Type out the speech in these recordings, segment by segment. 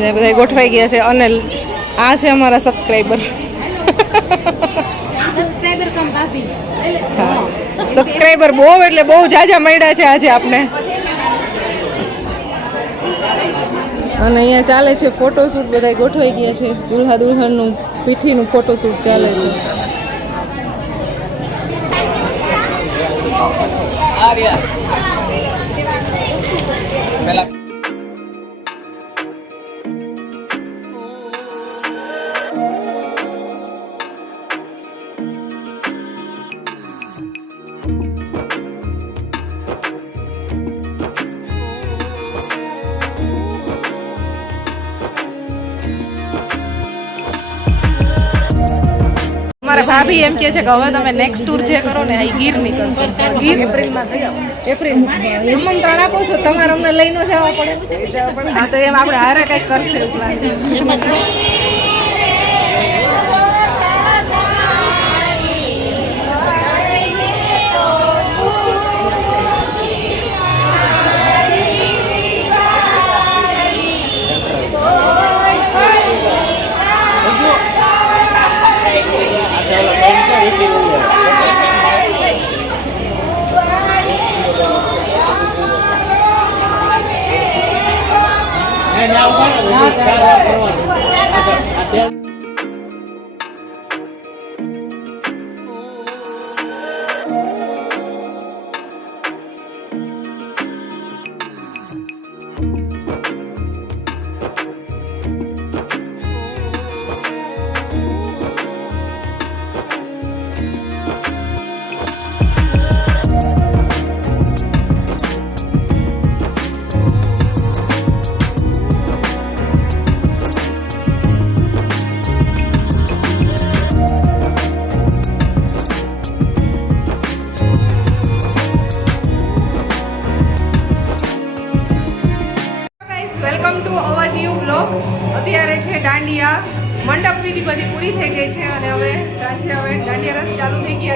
ને બધા ગોઠવાઈ ગયા છે અને આ છે અમારા સબસ્ક્રાઈબર સબસ્ક્રાઈબર બહુ એટલે બહુ જાજા મળ્યા છે આજે આપને. અને અહીંયા ચાલે છે ફોટોશૂટ બધા ગોઠવાઈ ગયા છે. દુલ્હા દુલ્હનનું પીઠીનું ફોટોશૂટ ચાલે છે. મારા કે છે કે હવે તમે નેક્સ્ટ ટૂર જે કરો ને એ ગીર નીકળશો ગીર? એપ્રિલમાં જઈ આવો. એપ્રિલ? આમંત્રણ આપો છો તમારે અમને લઈને જવા પડે. હા તો એમ આપણે હારે કંઈક કરશે એવું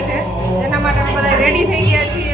છે. એના માટે અમે બધા રેડી થઈ ગયા છીએ.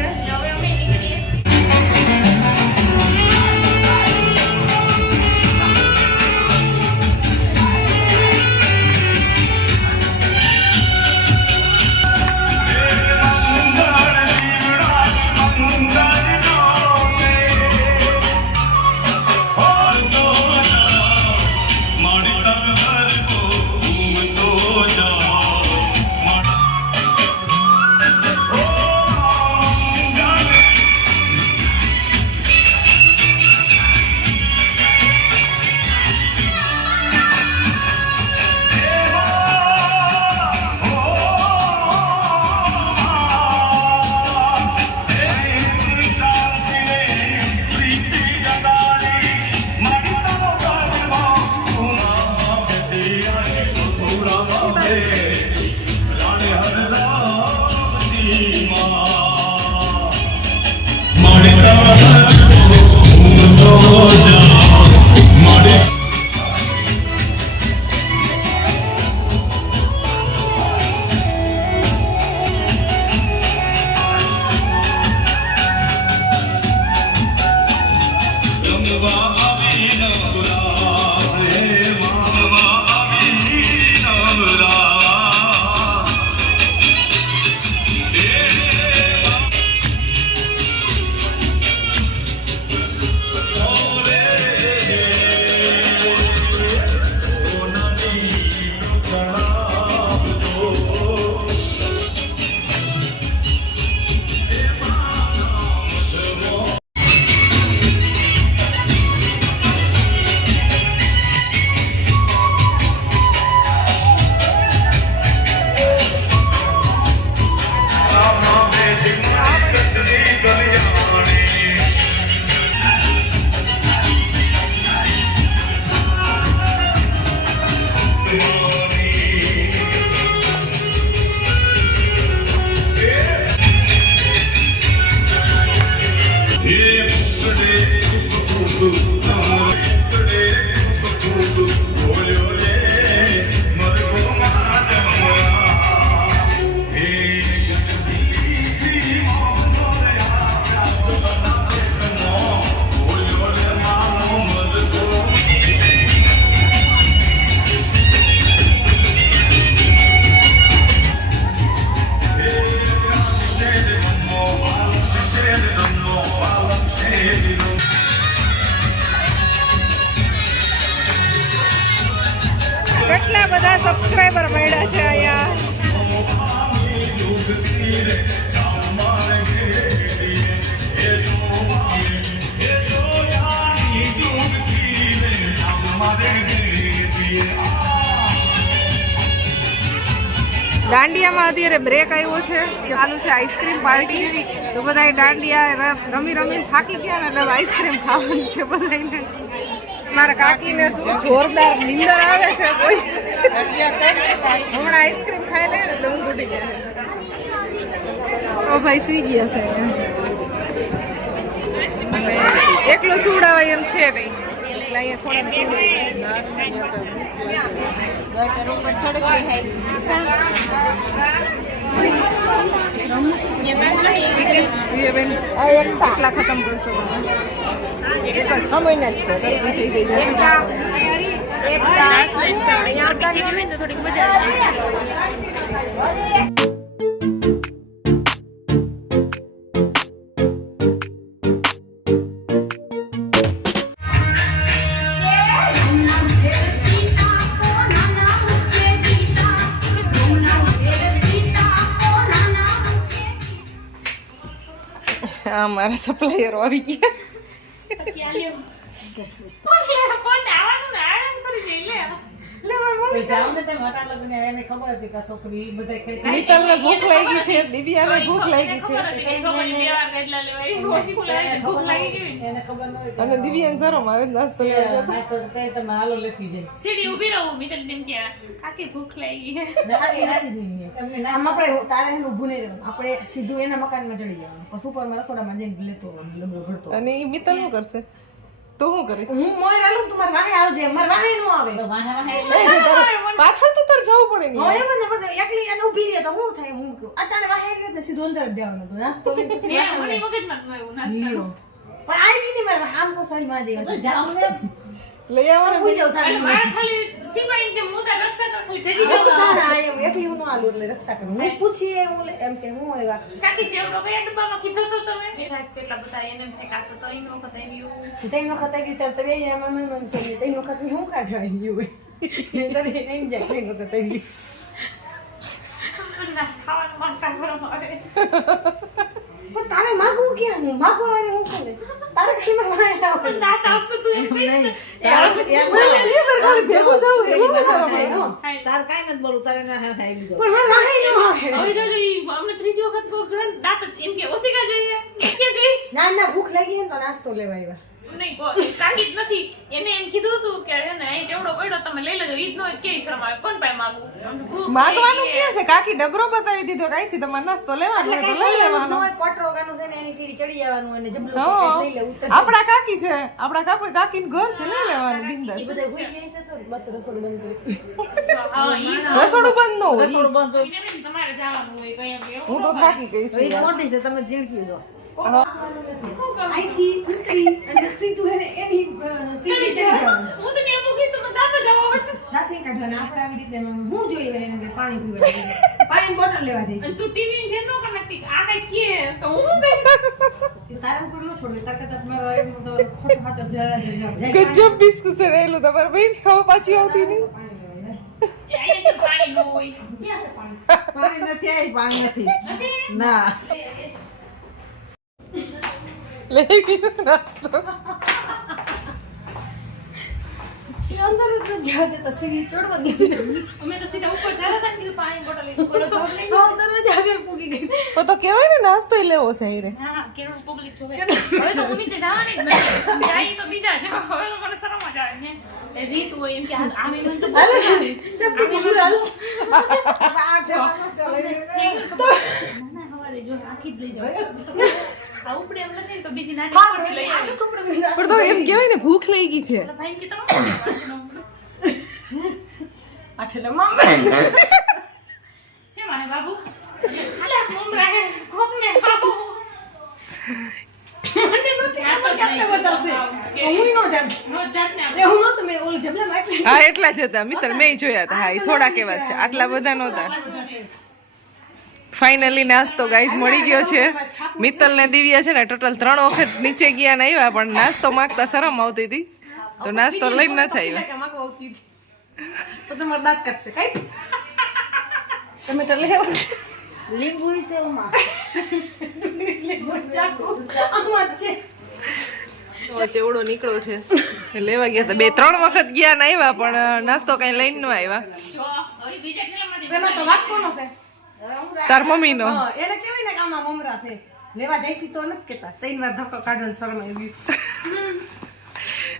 Não. દાંડિયામાં અત્યારે બ્રેક આવ્યો છે ચાલુ છે આઈસ્ક્રીમ પાર્ટી તો બધા દાંડિયા રમી રમી થાકી ગયા ને એટલે આઈસ્ક્રીમ ખાવાની છે બધાને મારા કાકીને શું જોરદાર નીંદર આવે છે કોઈ. હમણાં આઈસ્ક્રીમ ખાઈ લે એટલે હું ઉઠી ગયા ઓ ભાઈ સુઈ ગયા છે. એકલો સુવડાવાય એમ છે નહીં. એટલે અહીંયા થોડાક બેન કેટલા ખતમ કરશો? એક જ શરદી થઈ ગઈ છે. હા મારા સપ્લાયરો આવી ગયા મિત્તલને ભૂખ લાગી છે દિવ્યાને ભૂખ લાગી છે. અને દિવ્યાને શરમ આવે નાસ્તો લેવા જતા. સીડી ઊભી રહો મિતલ તેમ કે કાકી ભૂખ લાગી આમ આપણે તારે એને ઊભું નહીં રહેવાનું. આપણે સીધું એના મકાનમાં ચડી જવાનું. પછી ઉપરમાં રસોડામાં જઈને લેતો અને એ મિતલ શું કરશે. તો હું કરીશ? હું મોય રાલું તું મારે વાહે આવજે. મારે વાહે નો આવે. તારે પાછળ તો તર જવું પડે ને હવે મને પછી એકલી અને ઊભી રહે તો શું થાય? હું કહું અટાણે વાહે તો સીધું અંદર જ જવાનું હતું. નાસ્તો મને મગજમાં એવું નાસ્તો પણ આવી ગઈ મારે આમ કો સારી માં જઈ લઈ આવવાનું હું જાઉં સાહેબ અને મારે ખાલી સિપાહી જે મુદા રક્ષા કર કોઈ થઈ જાવ સારા એમ એકલી હું નો આલુ એટલે રક્ષા કર હું પૂછીએ હું એમ કે હું એવા. કાકી ચેવડો કયા ડબ્બામાં કીધો તો તમે? બેઠા જ કેટલા બધા એને એમ થાય કાકો તો એનો વખત ગયું. ત્રણ વખત આવી ગયું તમે અહીંયા મમ્મી મને છે. ત્રણ વખત હું ખા આવી ગયું ને ત્યારે એ નહીં જાય ત્રણ વખત આવી ગયું. ખાવાનું માંગતા શરમ આવે. પણ તારે માગવું ક્યાં હું માગવા વાળી હું કરે તારે કઈ માં દાંત આવશે તું એમ કહીશ ને. બે તારે ભેગું જવું એવું. તાર કાઈ નથી બોલું તારે ના હે હાઈ લીધો પણ વાહે નો આવે હવે જોજો ઈ અમને ત્રીજી વખત કોક જોવે ને દાંત જ એમ કે ઓસિકા જોઈએ કે જોઈએ ના ના ભૂખ લાગી ને તો નાસ્તો લેવા આવ્યા નહીં કાકી નથી. એને એમ કીધું હતું કે હે ને અહીં ચેવડો પડ્યો તમે લઈ લેજો. ઈ જ ન હોય તો કેવી શરમ આવે. કોણ પાસે માગું માગવાનું લાગી છે? કાકી ડબરો બતાવી દીધો કાંઈથી તમારે નાસ્તો લેવાનો એટલે તો લઈ લેવાનો પટરો ગાનું છે ને એની સીડી ચડી જવાનું અને જબલું લઈ લે ઉતર આપણા કાકી છે. કાકી કાકીનું ઘર છે. લઈ લેવાનું બિંદાસ. બધા ભૂઈ ગયા છે તો બત રસોડું બંધ કરી. રસોડું બંધ ન રસોડું બંધ હોય. ઈને બેન તમારે જવાનું હોય કઈ હું તો થાકી ગઈ છું. મોટી છે તમે જીણકી છો. અહીંથી ઉતરી અને સીધું એને એની ચડી જવાનું. હું તો એમ મૂકીશ તો દાંત જ પડશે દાંત નહીં કાઢવાના. આપણે આવી રીતે હું જોઈએ એને કે પાણી પીવા જઈએ. બોટલ લેવા જઈશ. અને તું ટીવી જેમ નો કર આ કઈ કે તો હું કહીશ તારા ઉપર ન છોડે. તાર કરતા મારો એમ તો ખોટો ખાતો જરા જરા ગજબ ડિસ્કશન એલું તમારે ભાઈ. હવે પાછી આવતી નહીં. પાણી નથી પાણી નથી. ના. લઈ ગયો અંદર તો સીધા ઉપર જતા હતા ને કીધું પાણી બોટલ લઈને બોલો છોડ લઈ અંદર જ પૂગી ગઈ. પણ તો કહેવાય ને નાસ્તો લેવો છે કેવું પબ્લિક જોવે હવે તો હું તો બીજા જ હવે આવે ને રીત હોય એમ કે તો હાલો, ચપટી આખી જ લઈ જાવ એમ નથી ને તો બીજી નાની હા, લઈ આવી. તો આપણે બધા- પણ તો એમ કહેવાય ને ભૂખ લઈ ગઈ છે. કે તમે મમ્મી. મારે બાબુ? મમરા હે કોકને. હું જબલામાં એટલે- હા એટલા જ હતા. મિત્ર મેં જોયા હતા. હા એ થોડાક એવા છે. આટલા બધા નહોતા. ફાઇનલી નાસ્તો ગાઈઝ મળી ગયો છે. મિત્તલ ને દિવ્યા છે ને, ટોટલ ત્રણ વખત નીચે ગયા ને આવ્યા, પણ નાસ્તો માંગતા શરમ આવતી હતી. તો નાસ્તો લઈને નથી થાય. લીંબુ છે ચેવડો નીકળો છે. લેવા ગયા હતા બે, ત્રણ વખત ગયા ને આવ્યા, પણ નાસ્તો કઈ લઈને ન આવ્યા. તાર હા, એને કેવી ને કામમાં મમરા છે. લેવા જઈશી તો નથી કેતા ત્રણ વાર ધક્કો કાઢો શરમ આવી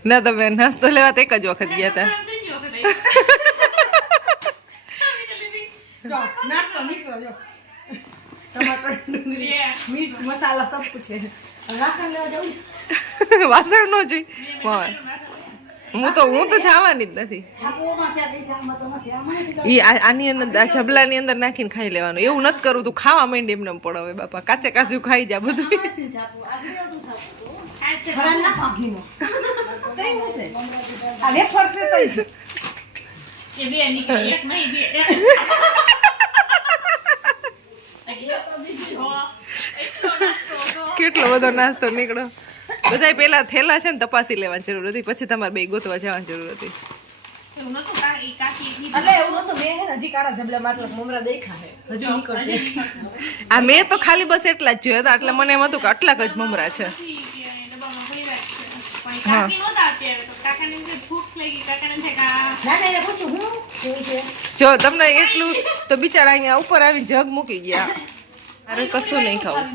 ના તમે નાસ્તો લેવા તો એક જ વખત ગયા હતા નાસ્તો નીકળો જો. ટમાટર ડુંગળી મિર્ચ મસાલા સબ કુછ લેવા જવું વાસણ નો જોઈ હું તો હું તો જવાની જ નથી. ઈ આની અંદર આ જબલાની અંદર નાખીને ખાઈ લેવાનું. એવું નથી કરવું તું ખાવા માંડી એમને પણ હવે બાપા. કાચે કાચું ખાઈ જા બધું. એ. કેટલો બધો નાસ્તો નીકળો બધાય પેલા થેલા છે ને તપાસી લેવાની જરૂર હતી પછી તમારે બે ગોતવા જવાની જરૂર હતી. એવું નતું કા- ઈ કાકી કીધું. એટલે એવું નતું મેં હે ને હજી કાળા જબલા માટલા મમરા દેખા છે. હજી હજી નીકળશે નીકળશે. આ મેં તો ખાલી બસ એટલા જ જોયા હતા એટલે મને એમ હતું કે આટલાક જ મમરા છે. જો તમને એટલું તો બિચારા અહીંયા ઉપર આવી જગ મૂકી ગયા. અરે કશું નહીં ખાવું.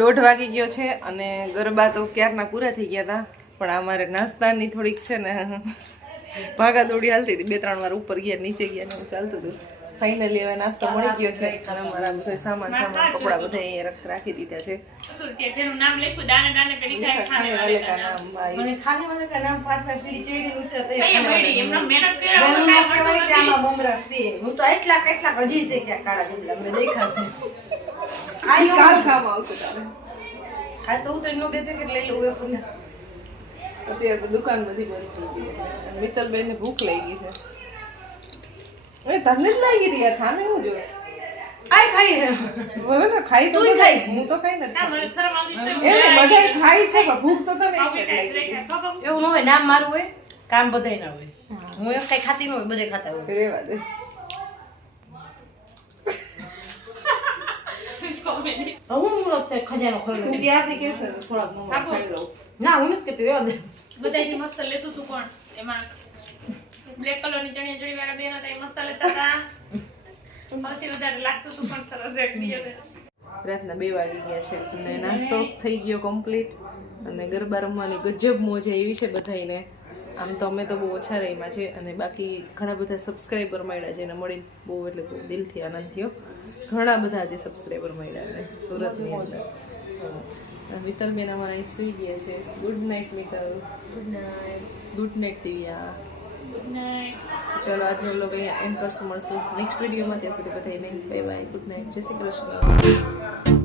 દોઢ વાગી ગયો છે અને ગરબા તો ક્યારના પૂરા થઈ ગયા હતા પણ અમારે નાસ્તાની થોડીક છે ને ભાગા દોડી હાલતી હતી. બે ત્રણ વાર ઉપર ગયા નીચે ગયા ને ચાલતું હતું. ફાઇનલી હવે નાસ્તો મળી ગયો છે. અને અમારા બધો સામાન સામાન કપડા બધા અહીંયા રાખી દીધા છે. હું તો એટલા કેટલા હજી છે ક્યાં કાળા જેટલા. દેખાશે. આ કાલ ખાવા આવશે તારે. હા તો ઉતરી નો બે પેકેટ લઈ લઉં વેફર ના અત્યારે તો દુકાન બધી બંધ થઈ ગઈ અને મિત્તલબેન ને ભૂખ લાગી છે. એ તમને જ લાગી હતી યાર સામે હું જો આય ખાઈ બોલો ને ખાઈ તો તું ખાઈ. હું તો ખાઈ નથી મને શરમ આવતી તો ને બધાય ખાય છે પણ ભૂખ તો તને. એવું ન હોય નામ મારું હોય કામ બધાય ના હોય. હું. એક કઈ ખાતી ન હોય બધે ખાતા હોય. રેવા દે. હવે હું છે ખજાનો ખોઈ તું કહેશ ને તો થોડાક મમ્મા. ખાઈ લઉં ના હું નથી કહેતી રહેવા દે બધાયથી મસ્ત લેતું એમાં બ્લેક કલરની ચણિયા ચોળી વાળા બેન હતા એ મસ્ત લેતા હતા. પછી વધારે લાગતું હતું પણ સરસ એક બીજો રાતના બે વાગી ગયા છે અને નાસ્તો થઈ ગયો કમ્પ્લીટ અને ગરબા રમવાની ગજબ મોજ એવી છે બધાયને. આમ તો અમે તો બહુ ઓછા રહીમાં છે અને બાકી ઘણા બધા સબસ્ક્રાઈબર મળ્યા છે એને મળીને બહુ એટલે બહુ દિલથી આનંદ થયો. ઘણા બધા જે સબસ્ક્રાઈબર મળ્યા ને સુરતની અંદર. મિત્તલબેન અમારા અહીં સુઈ ગયા છે. Good night Mittal good night good night Divya. ચલો આજનો લોકો અહીંયા એન્ડ કરશું મળશું નેક્સ્ટ વિડીયોમાં ત્યાં સુધી બધાને બાય બાય ગુડ નાઇટ જય શ્રી કૃષ્ણ.